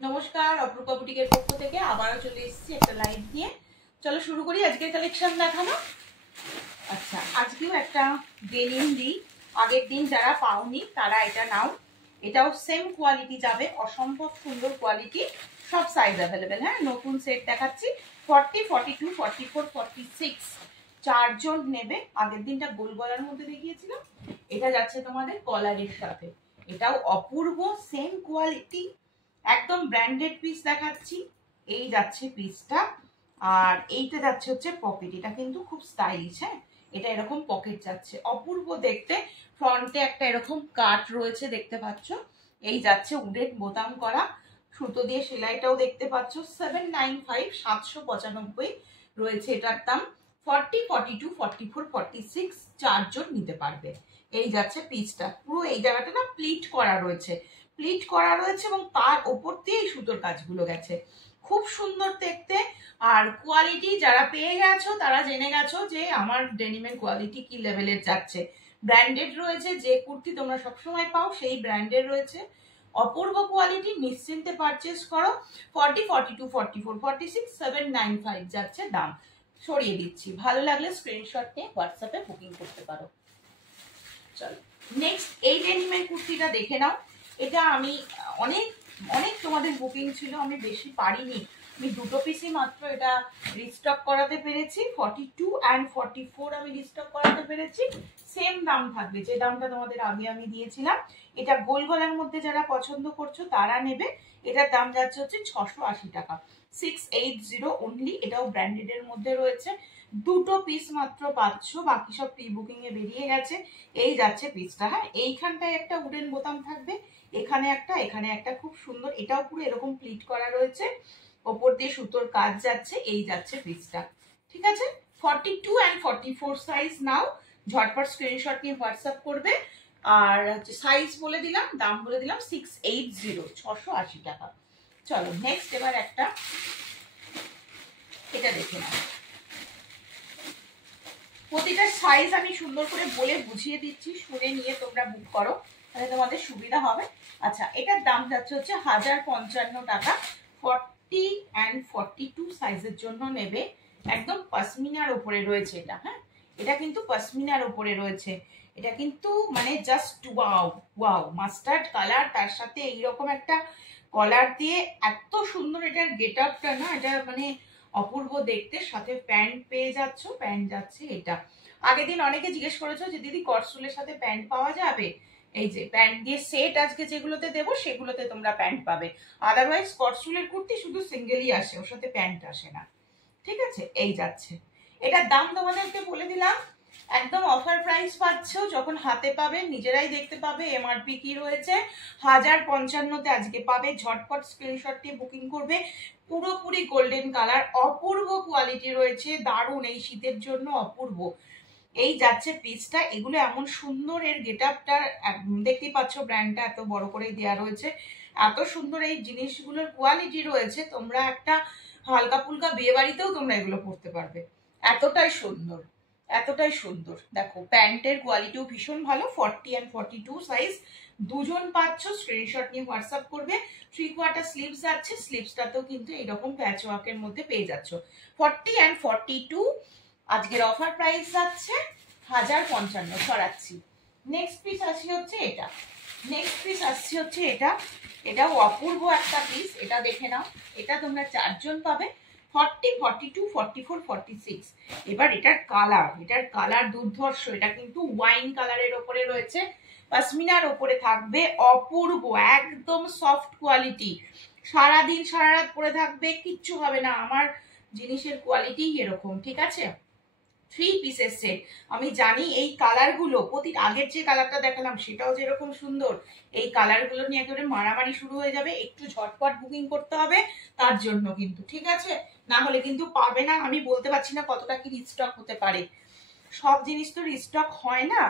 নমস্কার, অপরূপা বুটিকের পক্ষ থেকে আবারও চলে এসেছি একটা লাইভ নিয়ে। চলো শুরু করি আজকের কালেকশন দেখানো। আচ্ছা, আজকেও একটা ডেনিম দিই। আগের দিন যারা পাওনি তারা এটা নাও। এটাও সেম কোয়ালিটি যাবে, অসম্ভব সুন্দর কোয়ালিটি, সব সাইজ অ্যাভেলেবেল। হ্যাঁ, নতুন সেট দেখাচ্ছি। 40, 42, 44, 46 চারজন নেবে। আগের দিনটা গোল গলার মধ্যে দেখিয়েছিলাম, এটা যাচ্ছে তোমাদের কলারের সাথে। এটাও অপূর্ব সেম কোয়ালিটি, একদম ব্র্যান্ডেড পিস দেখাচ্ছি। এই যাচ্ছে পিসটা, আর এইটা যাচ্ছে হচ্ছে পকেট। এটা কিন্তু খুব স্টাইলিশ। হ্যাঁ, এটা এরকম পকেট যাচ্ছে, অপূর্ব দেখতে। ফ্রন্টে একটা এরকম কাট রয়েছে, দেখতে পাচ্ছ। এই যাচ্ছে উডেন বোতাম করা, সুতো দিয়ে সেলাইটাও দেখতে পাচ্ছ। 795, 795 রয়েছে এটার দাম। 40, 42, 44, 46 চারজন নিতে পারবে। এই যাচ্ছে পিসটা, পুরো এই জায়গাটা না প্লিট করা রয়েছে, প্লিট করা রয়েছে এবং তার ওপর দিয়ে এই সুতোর কাজগুলো গেছে, খুব সুন্দর দেখতে। আর কোয়ালিটি যারা পেয়ে গেছো তারা জেনে গেছো যে আমার ডেনিমের কোয়ালিটি কি লেভেলের যাচ্ছে। ব্র্যান্ডেড রয়েছে, যে কুর্তি তোমরা সবসময় পাও সেই ব্র্যান্ডের রয়েছে, অপূর্ব কোয়ালিটি, নিশ্চিন্তে পারচেস করো। 40, 42, 44, 46, 795 যাচ্ছে দাম। সরিয়ে দিচ্ছি, ভালো লাগলে স্ক্রিনশট নিয়ে হোয়াটসঅ্যাপে বুকিং করতে পারো। চলো নেক্সট এই ডেনিমের কুর্তিটা দেখে নাও। এটা আমি অনেক অনেক তোমাদের বুকিং ছিল, আমি বেশি পারিনি, আমি দুটো পিসই মাত্র এটা রিস্টক করাতে পেরেছি। 42 and 44 আমি রিস্টক করাতে পেরেছি। সেম দাম থাকবে যে দামটা তোমাদের আগে আমি দিয়েছিলাম। এটা গোল গলার মধ্যে যারা পছন্দ করছো তারা নেবে। এটার দাম যাচ্ছে হচ্ছে 680 টাকা, 680 অনলি। এটাও ব্র্যান্ডেড এর মধ্যে রয়েছে। দুটো পিস মাত্র পাচ্ছ, বাকি সব প্রি বুকিং এ বেরিয়ে গেছে। এই যাচ্ছে পিসটা। হ্যাঁ, এইখানটায় একটা উডেন বোতাম থাকবে, এখানে একটা, এখানে একটা, খুব সুন্দর। এটাও পুরো এরকম প্লিট করা রয়েছে, ওপর দিয়ে সুতোর কাজ যাচ্ছে। এই যাচ্ছে পিসটা, ঠিক আছে। 42 and 44 সাইজ নাও, ঝটপট স্ক্রিনশট নিয়ে হোয়াটসঅ্যাপ করবে। আর সাইজ বলে দিলাম, দাম বলে দিলাম 680, 680 টাকা। চলো নেক্সট এবার একটা এটা দেখে নাও। প্রতিটা সাইজ আমি সুন্দর করে বলে বুঝিয়ে দিচ্ছি, শুনে নিয়ে তোমরা বুক করো, তাহলে তোমাদের সুবিধা হবে। আচ্ছা, এটার দাম যাচ্ছে হচ্ছে 1055 টাকা। 40 and 42 সাইজের জন্য নেবে। একদম পশমিনার উপরে রয়েছে এটা। হ্যাঁ, এটা কিন্তু পশমিনার উপরে রয়েছে। এটা কিন্তু মানে just wow wow, mustard colour, তার সাথে এইরকম একটা কলার দিয়ে এত সুন্দর এটার গেট আপটা না, এটা মানে অপূর্ব দেখতে। সাথে প্যান্ট পেয়ে যাচ্ছ, প্যান্ট যাচ্ছে এটা। আগের দিন অনেকে জিজ্ঞেস করেছো যে দিদি কটসুলের সাথে প্যান্ট পাওয়া যাবে। এই যে প্যান্ট দিয়ে সেট আজকে যেগুলোতে দেবো সেগুলোতে তোমরা প্যান্ট পাবে। আদারওয়াইজ কটসুলের কুর্তি শুধু সিঙ্গেলই আসে, ওর সাথে প্যান্ট আসে না, ঠিক আছে। এই যাচ্ছে, এটার দাম তোমাদেরকে বলে দিলাম। একদম অফার প্রাইস পাচ্ছ, যখন হাতে পাবে নিজেরাই দেখতে পাবে এমআরপি কি রয়েছে। 1055-তে আজকে পাবে। ঝটপট স্ক্রিনশট দিয়ে বুকিং করবে। পুরোপুরি গোল্ডেন কালার, অপূর্ব কোয়ালিটি রয়েছে, দারুণ, এই শীতের জন্য অপূর্ব। এই যাচ্ছে পিসটা। এগুলো এমন সুন্দর, এর গেট আপটা দেখতেই পাচ্ছ, ব্র্যান্ডটা এত বড় করে দেওয়া রয়েছে। এত সুন্দর এই জিনিসগুলোর কোয়ালিটি রয়েছে, তোমরা একটা হালকা ফুলকা বিয়ে বাড়িতেও তোমরা এগুলো পরতে পারবে, এতটাই সুন্দর, এতটাই সুন্দর। দেখো প্যান্টের কোয়ালিটিও ভীষণ ভালো। 40 and 42 সাইজ দুজন পাচ্ছ, স্ক্রিনশট নিয়ে হোয়াটসঅ্যাপ করবে। 3/4 স্লিভস আছে, স্লিভসটাতেও কিন্তু এইরকম প্যাচ ওয়ার্কের মধ্যে পেয়ে যাচ্ছ। 40 and 42 আজকের অফার প্রাইস যাচ্ছে 1055, সরাচ্ছি। নেক্সট পিস আসছে হচ্ছে এটা, নেক্সট পিস আসছে হচ্ছে এটা। এটাও অপূর্ব একটা পিস, এটা দেখে নাও। এটা তোমরা চারজন পাবে। 40, 42, 44, 46। এবার এটার কালার, এটার কালার দুর্ধর্ষ। এটা কিন্তু ওয়াইন কালারের ওপরে রয়েছে, পশমিনার ওপরে থাকবে, অপূর্ব, একদম সফট কোয়ালিটি। সারাদিন সারা রাত পরে থাকবে, কিচ্ছু হবে না। আমার জিনিসের কোয়ালিটি এরকম, ঠিক আছে। 3 পিসের সেট। আমি জানি এই কালারগুলো, আগের যে কালারটা দেখালাম সেটাও যেরকম সুন্দর, এই কালারগুলো নিয়ে একেবারে মারামারি শুরু হয়ে যাবে। একটু ঝটপট বুকিং করতে হবে তার জন্য কিন্তু, ঠিক আছে, না হলে কিন্তু পাবে না। আমি বলতে পারছি না কতটা কি রিস্টক হতে পারে, সব জিনিস তো রিস্টক হয় না,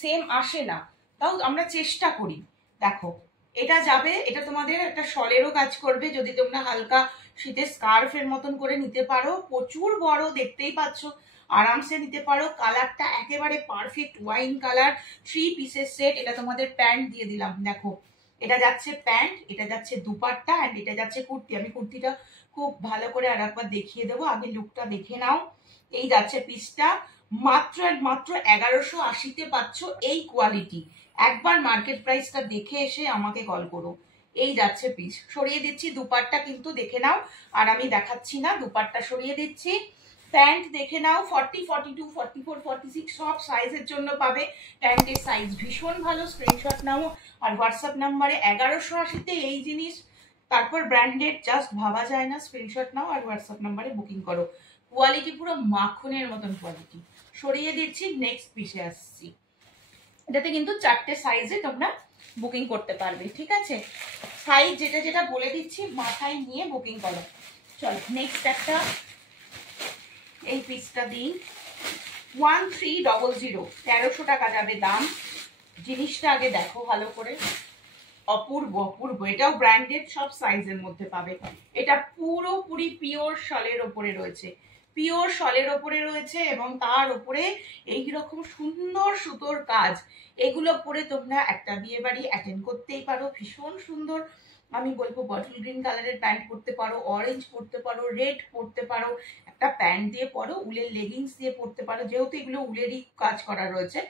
সেম আসে না, তাও আমরা চেষ্টা করি। দেখো এটা যাবে, এটা তোমাদের একটা শলেরও কাজ করবে, যদি তোমরা হালকা শীতের স্কার্ফের মতন করে নিতে পারো। প্রচুর বড়, দেখতেই পাচ্ছ, আরামসে নিতে পারো। কালারটা একেবারে পারফেক্ট ওয়াইন কালার। 3 পিসের সেট। এটা তোমাদের প্যান্ট দিয়ে দিলাম, দেখো এটা যাচ্ছে প্যান্ট, এটা যাচ্ছে দুপাট্টা, অ্যান্ড এটা যাচ্ছে কুর্তি। আমি কুর্তিটা খুব ভালো করে আর একবার দেখিয়ে দেবো, আগে লুকটা দেখে নাও। এই যাচ্ছে পিসটা, মাত্র মাত্র 1180-তে পাচ্ছ এই কোয়ালিটি। একবার মার্কেট প্রাইসটা দেখে এসে আমাকে কল করো। এই যাচ্ছে পিস, সরিয়ে দিচ্ছি দুপাট্টা কিন্তু দেখে নাও, আর আমি দেখাচ্ছি না, দুপাট্টা সরিয়ে দিচ্ছি। প্যান্ট দেখে নাও, 40, 42, 44, 46 সব সাইজের জন্য পাবে। প্যান্টের সাইজ ভীষণ ভালো, স্ক্রিনশট নাও আর হোয়াটসঅ্যাপ নাম্বারে 1180-তে এই জিনিস, তারপর ব্র্যান্ডেড, জাস্ট ভাবা যায় না। স্ক্রিনশট নাও আর হোয়াটসঅ্যাপ নাম্বারে বুকিং করো। কোয়ালিটি পুরো মাখনের মতন কোয়ালিটি। সরিয়ে দিচ্ছি, নেক্সট পিসে আসছি। এটাতে কিন্তু 4টে সাইজে তোমরা বুকিং করতে পারবে, ঠিক আছে? সাইজ যেটা যেটা বলে দিচ্ছি মাথায় নিয়ে বুকিং করো। চলো নেক্সট একটা, এই পিসটা দিন 1300, 1300 টাকা যাবে দাম। জিনিসটা আগে দেখো ভালো করে, অপূর্ব অপূর্ব। এটাও ব্র্যান্ডেড, সব সাইজের মধ্যে পাবে। এটা পুরোপুরি পিওর শলের ওপরে রয়েছে, পিওর শলের ওপরে রয়েছে, এবং তার উপরে এইরকম সুন্দর সুতোর কাজ। এগুলো পরে তোমরা একটা বিয়ে বাড়ি অ্যাটেন্ড করতেই পারো, ভীষণ সুন্দর। আমি বলবো বটল গ্রিন কালারের প্যান্ট পরতে পারো, অরেঞ্জ পরতে পারো, রেড পরতে পারো, একটা প্যান্ট দিয়ে পরো, উলের লেগিংস দিয়ে পরতে পারো, যেহেতু এগুলো উলেরই কাজ করা রয়েছে,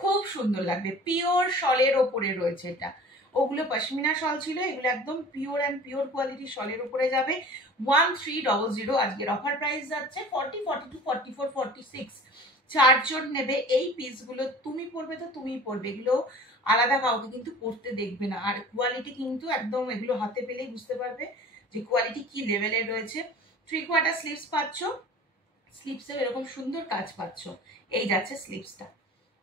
খুব সুন্দর লাগবে। পিওর শলের ওপরে রয়েছে এটা, ওগুলো পশমিনা শল ছিল, এগুলো একদম পিওর অ্যান্ড পিওর কোয়ালিটি শলের উপরে যাবে। 1300, আজকের অফার প্রাইস যাচ্ছে 40, 42, 44, 46। 4জন নেবে এই পিসগুলো, তুমি পরবে তো তুমিই পরবে, এগুলো আলাদা কাউকে কিন্তু পরতে দেখবে না। আর কোয়ালিটি কিন্তু একদম, এগুলো হাতে পেলেই বুঝতে পারবে যে কোয়ালিটি কি লেভেলের রয়েছে। 3/4 স্লিভস পাচ্ছ, স্লিভসে এরকম সুন্দর কাজ পাচ্ছ। এই যাচ্ছে স্লিভসটা,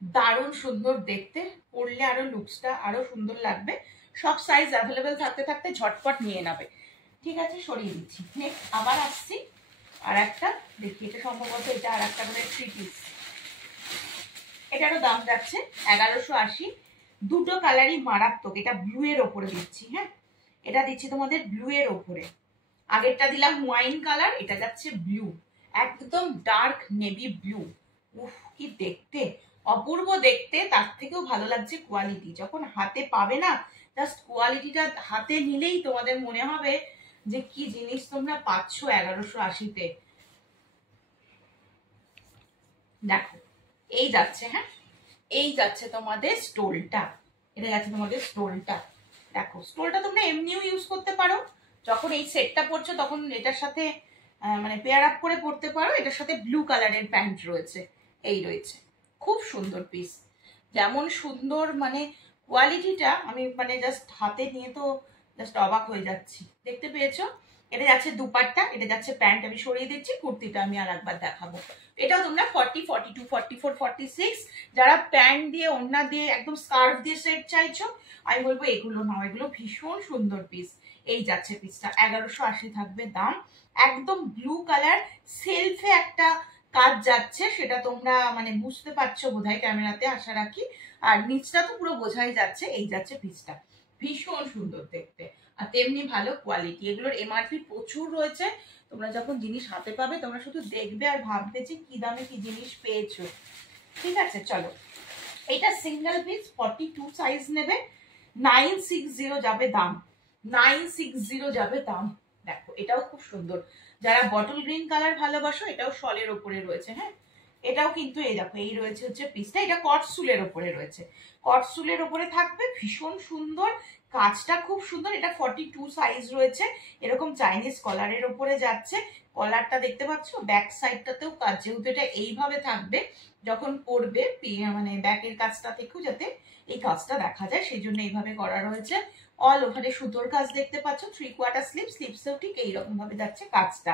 দারুণ সুন্দর দেখতে, পরলে আরো লুকসটা আরো সুন্দর লাগবে। সব সাইজ অ্যাভেলেবেল থাকতে থাকতে ঝটপট নিয়ে নেবে, ঠিক আছে? সরিয়ে দিচ্ছি, নেক্সট আবার আসছি। আর একটা দেখি, এটা সম্ভবত এটা আর একটা করে 3 পিস। এটারও দাম যাচ্ছে 1180। দুটো কালারই মারাত্মক। এটা ব্লু এর ওপরে দিচ্ছি, হ্যাঁ এটা দিচ্ছি তোমাদের ব্লু এর ওপরে। আগেরটা দিলাম ওয়াইন কালার, এটা যাচ্ছে ব্লু, একদম ডার্ক নেভি ব্লু। উফ কি দেখতে, অপূর্ব দেখতে। তার থেকেও ভালো লাগছে কোয়ালিটি, যখন হাতে পাবে না, জাস্ট কোয়ালিটিটা হাতে নিলেই তোমাদের মনে হবে যে কি জিনিস তোমরা পাচ্ছ 1180-তে। দেখো এই যাচ্ছে, হ্যাঁ এই যাচ্ছে তোমাদের স্টোলটা, এটা যাচ্ছে তোমাদের স্টোলটা। দেখো স্টোলটা তোমরা এমনিও ইউজ করতে পারো, যখন এই সেটটা পরছো তখন এটার সাথে মানে পেয়ার আপ করে পরতে পারো। এটার সাথে ব্লু কালারের প্যান্ট রয়েছে, এই রয়েছে, খুব সুন্দর পিস। যেমন সুন্দর মানে কোয়ালিটিটা, আমি মানে জাস্ট হাতে নিয়ে তো জাস্ট অবাক হয়ে যাচ্ছি। দেখতে পেয়েছো? এটা যাচ্ছে দুপাট্টা, এটা যাচ্ছে প্যান্ট। আমি সরিয়ে দিচ্ছি, কুর্তিটা আমি আর একবার দেখাবো। এটাও তোমরা 40, 42, 44, 46 যারা প্যান্ট দিয়ে, ওড়না দিয়ে, একদম স্কার্ফ দিয়ে সেট চাইছো, আমি বলবো এগুলো নাও, এগুলো ভীষণ সুন্দর পিস। এই যাচ্ছে পিসটা, 1180 থাকবে দাম। একদম ব্লু কালার, সেলফে একটা কাজ যাচ্ছে, সেটা তোমরা মানে বুঝতে পারছো বোধহয় ক্যামেরাতে, আশা রাখি। আর নিচটা তো পুরো বোঝাই যাচ্ছে। এই যাচ্ছে পিসটা, ভীষণ সুন্দর দেখতে, আর তেমনি ভালো কোয়ালিটি। এগুলোর এমআরপি প্রচুর রয়েছে, তোমরা যখন জিনিস হাতে পাবে তোমরা শুধু দেখবে আর ভাববে যে কি দামে কি জিনিস পেয়েছো, ঠিক আছে? চলো এটা সিঙ্গেল পিস, 42 সাইজ নেবে, 960 যাবে দাম, 960 যাবে দাম। দেখো এটাও খুব সুন্দর, যারা বটল গ্রিন কালার ভালোবাসো, এটাও শলের ওপরে রয়েছে, হ্যাঁ এটাও কিন্তু এই দেখো, এই রয়েছে হচ্ছে পিসটা, এটা কটসুলের ওপরে রয়েছে, কটসুলের ওপরে থাকবে, ভীষণ সুন্দর কাজটা, খুব সুন্দর। এটা 42 সাইজ রয়েছে, এরকম চাইনিজ কলারের ওপরে যাচ্ছে। কলারটা দেখতে পাচ্ছ, ব্যাক সাইডটাতেও কাজ, যেহেতু এটা এইভাবে থাকবে, যখন পরবে মানে ব্যাকের কাজটা থেকেও যাতে এই কাজটা দেখা যায়, সেই জন্য এইভাবে করা রয়েছে। অল ওভারে সুতোর কাজ দেখতে পাচ্ছ। 3/4 স্লিভ, স্লিভসেও ঠিক এইরকম ভাবে যাচ্ছে কাজটা।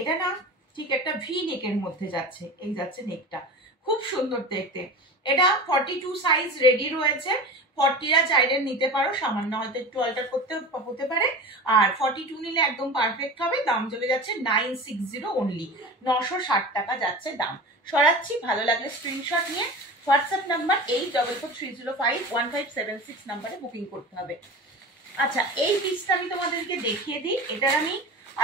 এটা না ঠিক একটা ভি নেকের মধ্যে যাচ্ছে, এই যাচ্ছে নেকটা, খুব সুন্দর দেখতে। এটা 42 সাইজ রেডি রয়েছে, 40রা চাইলে নিতে পারো, সামান্য হয়তো একটু অল্টার করতে হতে পারে। আর 42 নিলে একদম পারফেক্ট হবে। দাম চলে যাচ্ছে 960 অনলি, 960 টাকা যাচ্ছে দাম। সরাচ্ছি, ভালো লাগলে স্ক্রিনশট নিয়ে হোয়াটসঅ্যাপ নাম্বার 8443051576 নাম্বারে বুকিং করতে হবে। আচ্ছা এই পিসটা আমি তোমাদেরকে দেখিয়ে দিই। এটার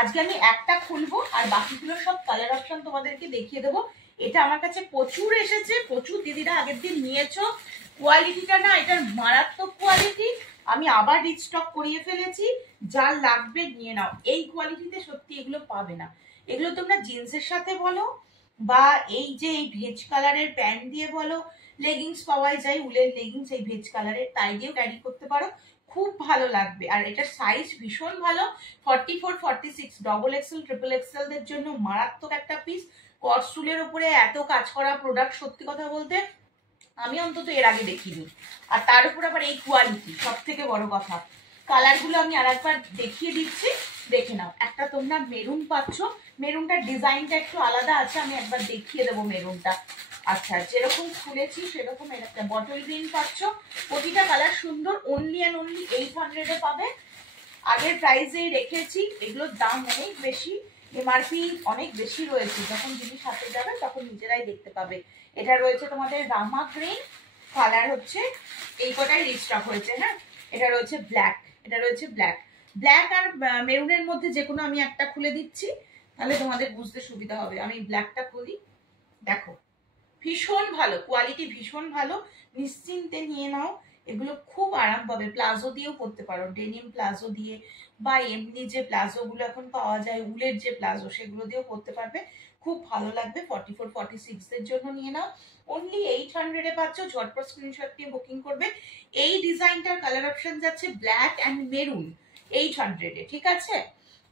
আজকে আমি একটা খুলবো, আর বাকিগুলো সব কালার অপশন তোমাদেরকে দেখিয়ে দেবো। এটা আমার কাছে প্রচুর এসেছে, প্রচুর দিদিরা আগের দিন নিয়েছো। কোয়ালিটিটা না এটার মারাত্মক কোয়ালিটি, আমি আবার রিস্টক করিয়ে ফেলেছি, যার লাগবে নিয়ে নাও। এই কোয়ালিটিতে সত্যি এগুলো পাবে না। এগুলো তোমরা জিন্সের সাথে বলো বা এই যে এই ভেজ কালারের প্যান্ট দিয়ে বলো, লেগিংস পাওয়া যায়, উলের লেগিংস এই ভেজ কালারের, তাই দিয়েও ক্যারি করতে পারো, খুব ভালো লাগবে। আর এটার সাইজ ভীষণ ভালো, 44, 46, ডবল এক্সেল, ট্রিপল এক্সেল দের জন্য মারাত্মক একটা পিস। কটসুলের উপরে এত কাজ করা প্রোডাক্ট সত্যি কথা বলতে আমি অন্তত এর আগে দেখিনি। আর তার উপর আবার এই কোয়ালিটি, সব থেকে বড় কথা। কালারগুলো আমি আর একবার দেখিয়ে দিচ্ছি, দেখে নাও। একটা তোমরা মেরুন পাচ্ছ, মেরুনটার ডিজাইনটা একটু আলাদা আছে, আমি একবার দেখিয়ে দেবো মেরুনটা। আচ্ছা, যেরকম খুলেছি সেরকম এর একটা বটল গ্রিন পাচ্ছ, প্রতিটা কালার সুন্দর। অনলি অ্যান্ড অনলি 800-এ পাবে। আগের প্রাইসেই রেখেছি, এগুলোর দাম অনেক বেশি, এমআরপি অনেক বেশি রয়েছে, যখন জিনিস হাতে যাবে তখন নিজেরাই দেখতে পাবে। এটা রয়েছে তোমাদের রামা গ্রিন কালার, হচ্ছে এই কটাই রিস্টক হয়েছে। হ্যাঁ, এটা রয়েছে ব্ল্যাক, এটা রয়েছে ব্ল্যাক। ব্ল্যাক আর মেরুনের মধ্যে যে কোনো আমি একটা খুলে দিচ্ছি, তাহলে তোমাদের বুঝতে সুবিধা হবে। আমি ব্ল্যাকটা খুলি, দেখো ভীষণ ভালো কোয়ালিটি, ভীষণ ভালো, নিশ্চিন্তে নিয়ে নাও। এগুলো খুব আরাম পাবে, প্লাজো দিয়েও পরতে পারো, ডেনিম প্লাজো দিয়ে বা এমনি যে প্লাজো গুলো এখন পাওয়া যায় উলের যে প্লাজো, সেগুলো দিয়েও পরতে পারবে, খুব ভালো লাগবে। 44, 46 এর জন্য নিয়ে নাও। অনলি 800-এ পাচ্ছ, ঝটপট স্ক্রিনশট দিয়ে বুকিং করবে। এই ডিজাইনটার কালার অপশন যাচ্ছে ব্ল্যাক অ্যান্ড মেরুন 800-এ, ঠিক আছে।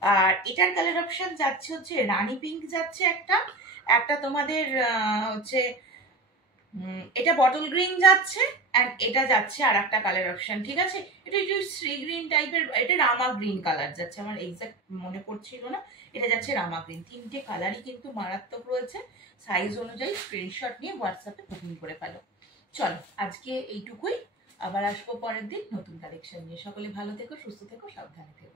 আর এটার কালার অপশন যাচ্ছে হচ্ছে রানী পিঙ্ক যাচ্ছে একটা, একটা তোমাদের হচ্ছে এটা বটল গ্রিন যাচ্ছে, এন্ড এটা যাচ্ছে আর একটা কালার অপশন, ঠিক আছে। এটা একটু শ্রী গ্রিন টাইপের, এটা রামা গ্রিন কালার যাচ্ছে, আমার এক্সাক্ট মনে পড়ছিল না। এটা যাচ্ছে রামা গ্রিন। তিনটে কালারই কিন্তু মারাত্মক রয়েছে। সাইজ অনুযায়ী স্ক্রিনশট নিয়ে হোয়াটসঅ্যাপে বুকিং করে ফেলো। চলো আজকে এইটুকুই, আবার আসবো পরের দিন নতুন কালেকশন নিয়ে। সকলে ভালো থেকো, সুস্থ থেকো, সাবধানে থেকো।